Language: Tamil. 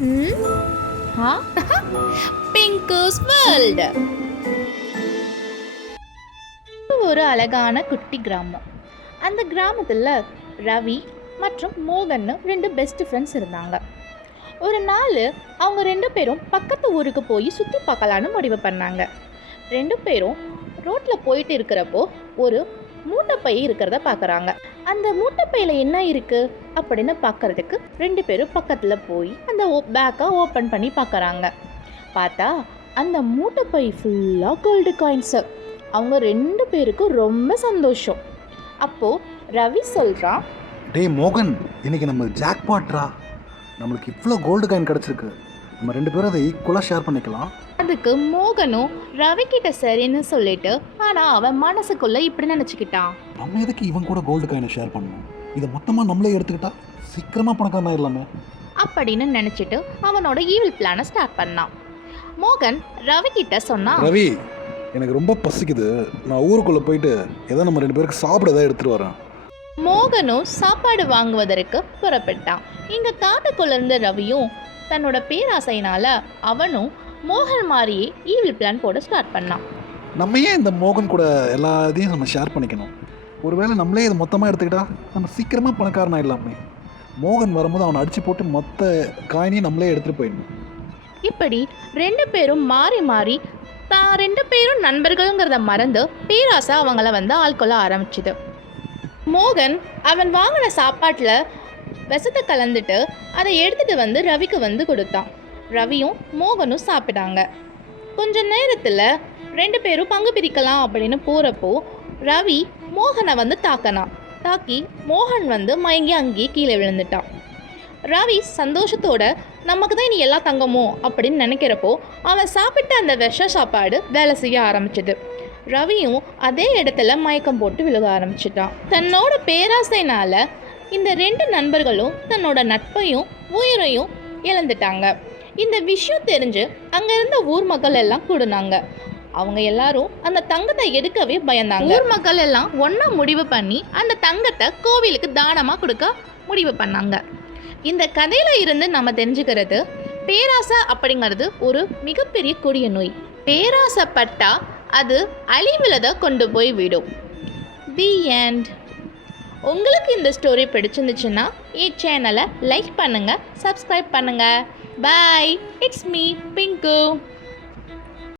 ம் ஆ பிங்கூஸ் வேர்ல்டு. ஒரு அழகான குட்டி கிராமம். அந்த கிராமத்தில் ரவி மற்றும் மோகன்னு 2 பெஸ்ட் ஃப்ரெண்ட்ஸ் இருந்தாங்க. ஒரு நாள் அவங்க 2 பேரும் பக்கத்து ஊருக்கு போய் சுற்றி பார்க்கலான்னு முடிவு பண்ணாங்க. 2 பேரும் ரோட்டில் போயிட்டு இருக்கிறப்போ ஒரு மூட்டைப்பை இருக்கிறத பார்க்குறாங்க. அந்த மூட்டைப்பையில் என்ன இருக்குது அப்படின்னு பார்க்கறதுக்கு 2 பேரும் பக்கத்தில் போய் அந்த பேக்கை ஓப்பன் பண்ணி பார்க்குறாங்க. பார்த்தா அந்த மூட்டைப்பை ஃபுல்லாக கோல்டு காயின்ஸு. அவங்க 2 பேருக்கும் ரொம்ப சந்தோஷம். அப்போது ரவி சொல்கிறான், டேய் மோகன், இன்னைக்கு நம்ம ஜாக்பாட்ரா, நம்மளுக்கு இவ்வளோ கோல்டு காயின் கிடச்சிருக்கு. நம்ம 2 பேரும் அதை ஈக்குவலாக ஷேர் பண்ணிக்கலாம். அதுக்கு மோகனும் ரவி கிட்ட சரின்னு சொல்லிட்டு, ஆனால் அவன் மனசுக்குள்ளே இப்படி நினச்சிக்கிட்டான், நம்ம எதுக்கு இவன் கூட கோல்டு காயினை ஷேர் பண்ணணும்? இதை மொத்தமாக நம்மளே எடுத்துக்கிட்டா சீக்கிரமாக பணக்காரன் ஆயிடலாமே அப்படின்னு நினச்சிட்டு அவனோட ஈவில் பிளானை ஸ்டார்ட் பண்ணான். மோகன் ரவி கிட்ட சொன்னான், ரவி, எனக்கு ரொம்ப பசிக்குது, நான் ஊருக்குள்ளே போயிட்டு ஏதோ நம்ம 2 பேருக்கு சாப்பிட ஏதாவது எடுத்துகிட்டு வரேன். மோகனும் சாப்பாடு வாங்குவதற்கு புறப்பட்டான். இங்கே காட்டுக்குள்ள இருந்த ரவியும் தன்னோட பேராசையினால அவனும் மோகன் மாதிரியே ஈவில் பிளான் போட ஸ்டார்ட் பண்ணான். நம்ம ஏன் இந்த மோகன் கூட எல்லாத்தையும் நம்ம ஷேர் பண்ணிக்கணும்? ஒருவேளை நம்மளே இதை மொத்தமாக எடுத்துக்கிட்டா நம்ம சீக்கிரமாக பணக்காரன் ஆகிடலாமே. மோகன் வரும்போது அவனை அடித்து போட்டு மொத்த காயினையும் நம்மளே எடுத்துகிட்டு போயிடணும். இப்படி 2 பேரும் மாறி மாறி தான் 2 பேரும் நண்பர்கள்ங்கிறத மறந்து பேராசை அவங்கள ஆள்கொள்ள ஆரம்பிச்சுது. மோகன் அவன் வாங்கின சாப்பாட்டில் விஷத்தை கலந்துட்டு அதை எடுத்துகிட்டு ரவிக்கு கொடுத்தான். ரவியும் மோகனும் சாப்பிட்டாங்க. கொஞ்ச நேரத்தில் 2 பேரும் பங்கு பிரிக்கலாம் அப்படின்னு போகிறப்போ ரவி மோகனை தாக்கி மோகன் மயங்கி அங்கேயே கீழே விழுந்துட்டான். ரவி சந்தோஷத்தோட நமக்கு தான் இனி எல்லா தங்கமோ அப்படின்னு நினைக்கிறப்போ அவன் சாப்பிட்ட அந்த விஷ சாப்பாடு வேலை செய்ய ஆரம்பிச்சிது. ரவியும் அதே இடத்துல மயக்கம் போட்டு விழுக ஆரம்பிச்சிட்டான். தன்னோட பேராசைனால இந்த 2 நண்பர்களும் தன்னோட நட்பையும் உயிரையும் இழந்துட்டாங்க. இந்த விஷயம் தெரிஞ்சு அங்கே இருந்த ஊர் மக்கள் எல்லாம் கூடுனாங்க. அவங்க எல்லாரும் அந்த தங்கத்தை எடுக்கவே பயந்தாங்க. ஊர் மக்கள் எல்லாம் ஒன்றா முடிவு பண்ணி அந்த தங்கத்தை கோவிலுக்கு தானமாக கொடுக்க முடிவு பண்ணாங்க. இந்த கதையில் இருந்து நம்ம தெரிஞ்சுக்கிறது, பேராசை அப்படிங்கிறது ஒரு மிகப்பெரிய கொடிய நோய். பேராசைப்பட்டா அது அழிவில் தான் கொண்டு போய் விடும். The end. உங்களுக்கு இந்த ஸ்டோரி பிடிச்சிருந்துச்சுன்னா என் சேனலை லைக் பண்ணுங்கள், சப்ஸ்கிரைப் பண்ணுங்கள். பாய், இட்ஸ் மீ பிங்கு.